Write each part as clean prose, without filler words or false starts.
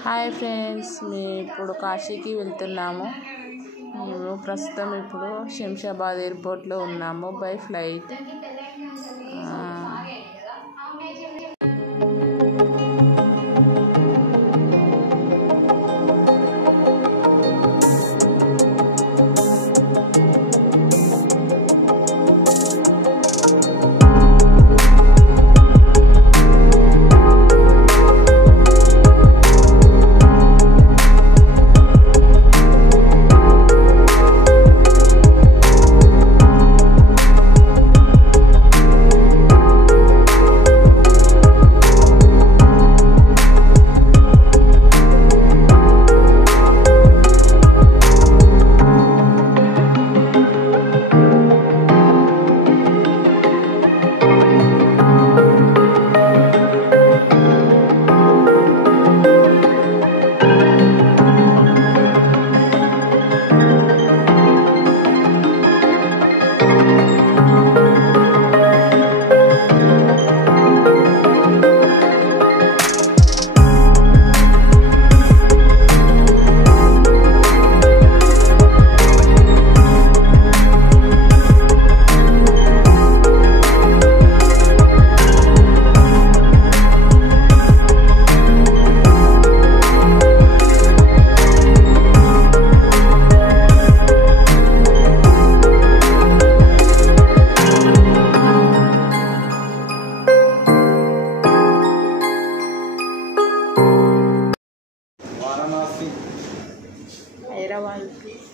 Hi friends, మేము ఇప్పుడు కాశీకి వెళ్తున్నాము. మేము ప్రస్తుతం ఇప్పుడు శంషాబాద్ ఎయిర్పోర్ట్లో ఉన్నాము by flight.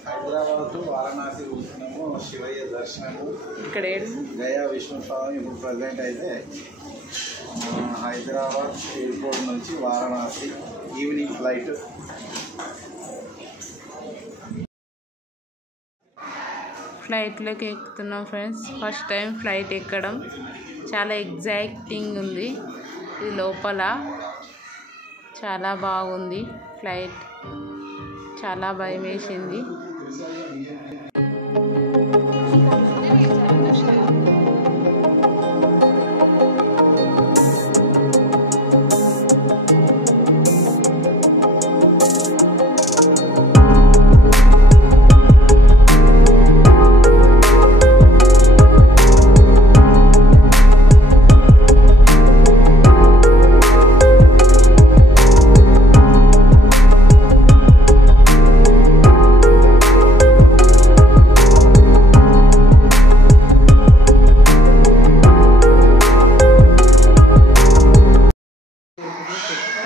Hyderabad to Varanasi చూస్తున్నాము. శివయ్య దర్శనము ఇక్కడ గయా విష్ణుస్వామి. ఇప్పుడు ప్రజెంట్ అయితే హైదరాబాద్ ఎయిర్పోర్ట్ నుంచి వారణాసి ఈవినింగ్ ఫ్లైట్. ఫ్లైట్లోకి ఎక్కుతున్నాం ఫ్రెండ్స్. ఫస్ట్ టైం ఫ్లైట్ ఎక్కడం చాలా ఎగ్జైటింగ్ ఉంది. ఇది లోపల చాలా బాగుంది. ఫ్లైట్ చాలా భయం వేసింది.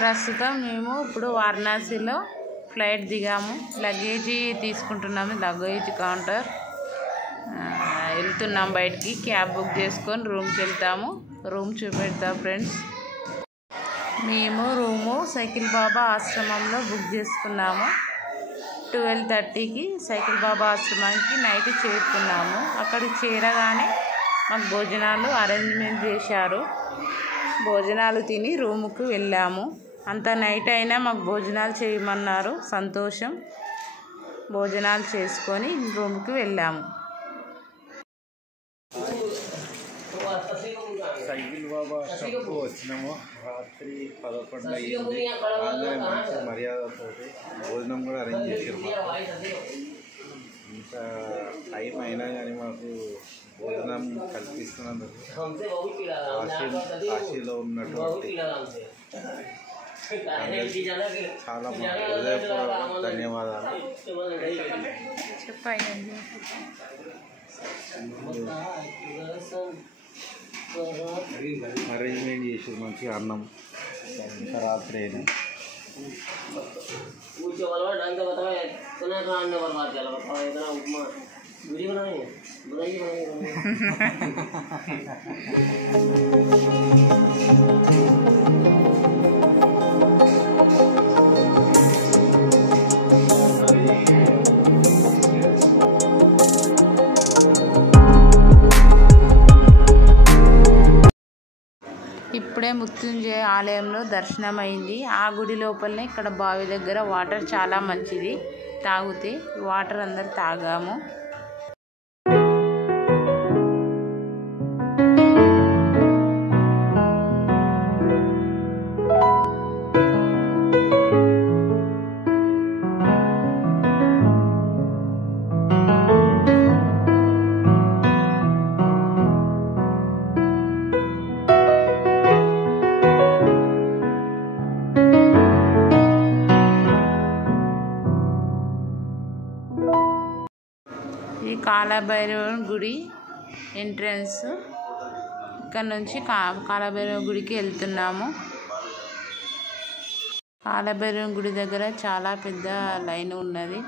ప్రస్తుతం మేము ఇప్పుడు వారణాసిలో ఫ్లైట్ దిగాము. లగేజీ తీసుకుంటున్నాము. లగేజ్ కౌంటర్ వెళ్తున్నాం బయటికి. క్యాబ్ బుక్ చేసుకొని రూమ్కి వెళ్తాము. రూమ్ చూపెడతాం ఫ్రెండ్స్. మేము రూము సైకిల్ బాబా ఆశ్రమంలో బుక్ చేసుకున్నాము. 12:30కి సైకిల్ బాబా ఆశ్రమానికి నైట్ చేరుకున్నాము. అక్కడికి చేరగానే మాకు భోజనాలు అరేంజ్మెంట్ చేశారు. భోజనాలు తిని రూముకు వెళ్ళాము. అంత నైట్ అయినా మాకు భోజనాలు చేయమన్నారు. సంతోషం. భోజనాలు చేసుకొని రూమ్కి వెళ్ళాము. సైకిల్ బాబా షాప్కు వచ్చినాము. రాత్రి 11 అయ్యింది. రాగానే మంచి మర్యాదతో భోజనం కూడా అరేంజ్ చేసారు. ఇంత టైం అయినా కానీ మాకు భోజనం కల్పిస్తున్నందుకు కాశీలో ఉన్నటువంటి చాలా హృదయపూర్వక ధన్యవాదాలు. చెప్పండి. అరేంజ్మెంట్ చేసి మంచి అన్నం ఇంకా రాత్రి అయినా ఇప్పుడే మృత్యుంజయ ఆలయంలో దర్శనం అయింది. ఆ గుడి లోపలనే ఇక్కడ బావి దగ్గర వాటర్ చాలా మంచిది. తాగితే వాటర్ అందరు తాగాము. కాలభైరవ గుడి ఎంట్రన్స్. ఇక్కడ నుంచి కాలభైరవ గుడికి వెళ్తున్నాము. కాలభైరవ గుడి దగ్గర చాలా పెద్ద లైన్ ఉన్నది.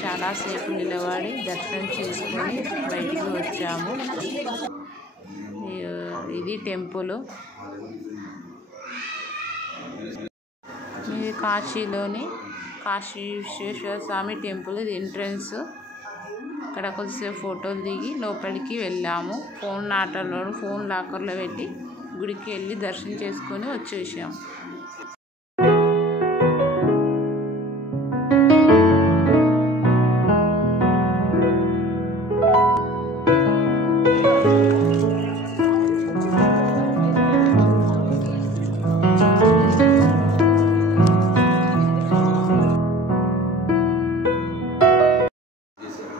చాలాసేపు నిలబడి దర్శనం చేసుకొని బయటికి వచ్చాము. ఇది టెంపుల్. ఇది కాశీలోని కాశీ విశ్వేశ్వర స్వామి టెంపుల్. ఇది ఎంట్రన్స్. ఇక్కడ కొద్దిసేపు ఫోటోలు దిగి లోపలికి వెళ్ళాము. ఫోన్ లాకర్లో పెట్టి గుడికి వెళ్ళి దర్శనం చేసుకొని వచ్చేసాము.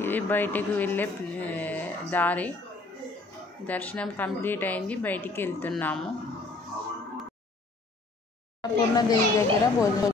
ఇది బయటకు వెళ్ళే దారి. దర్శనం కంప్లీట్ అయింది. బయటికి వెళ్తున్నాము. అన్నపూర్ణ దేవి దగ్గర భోజనం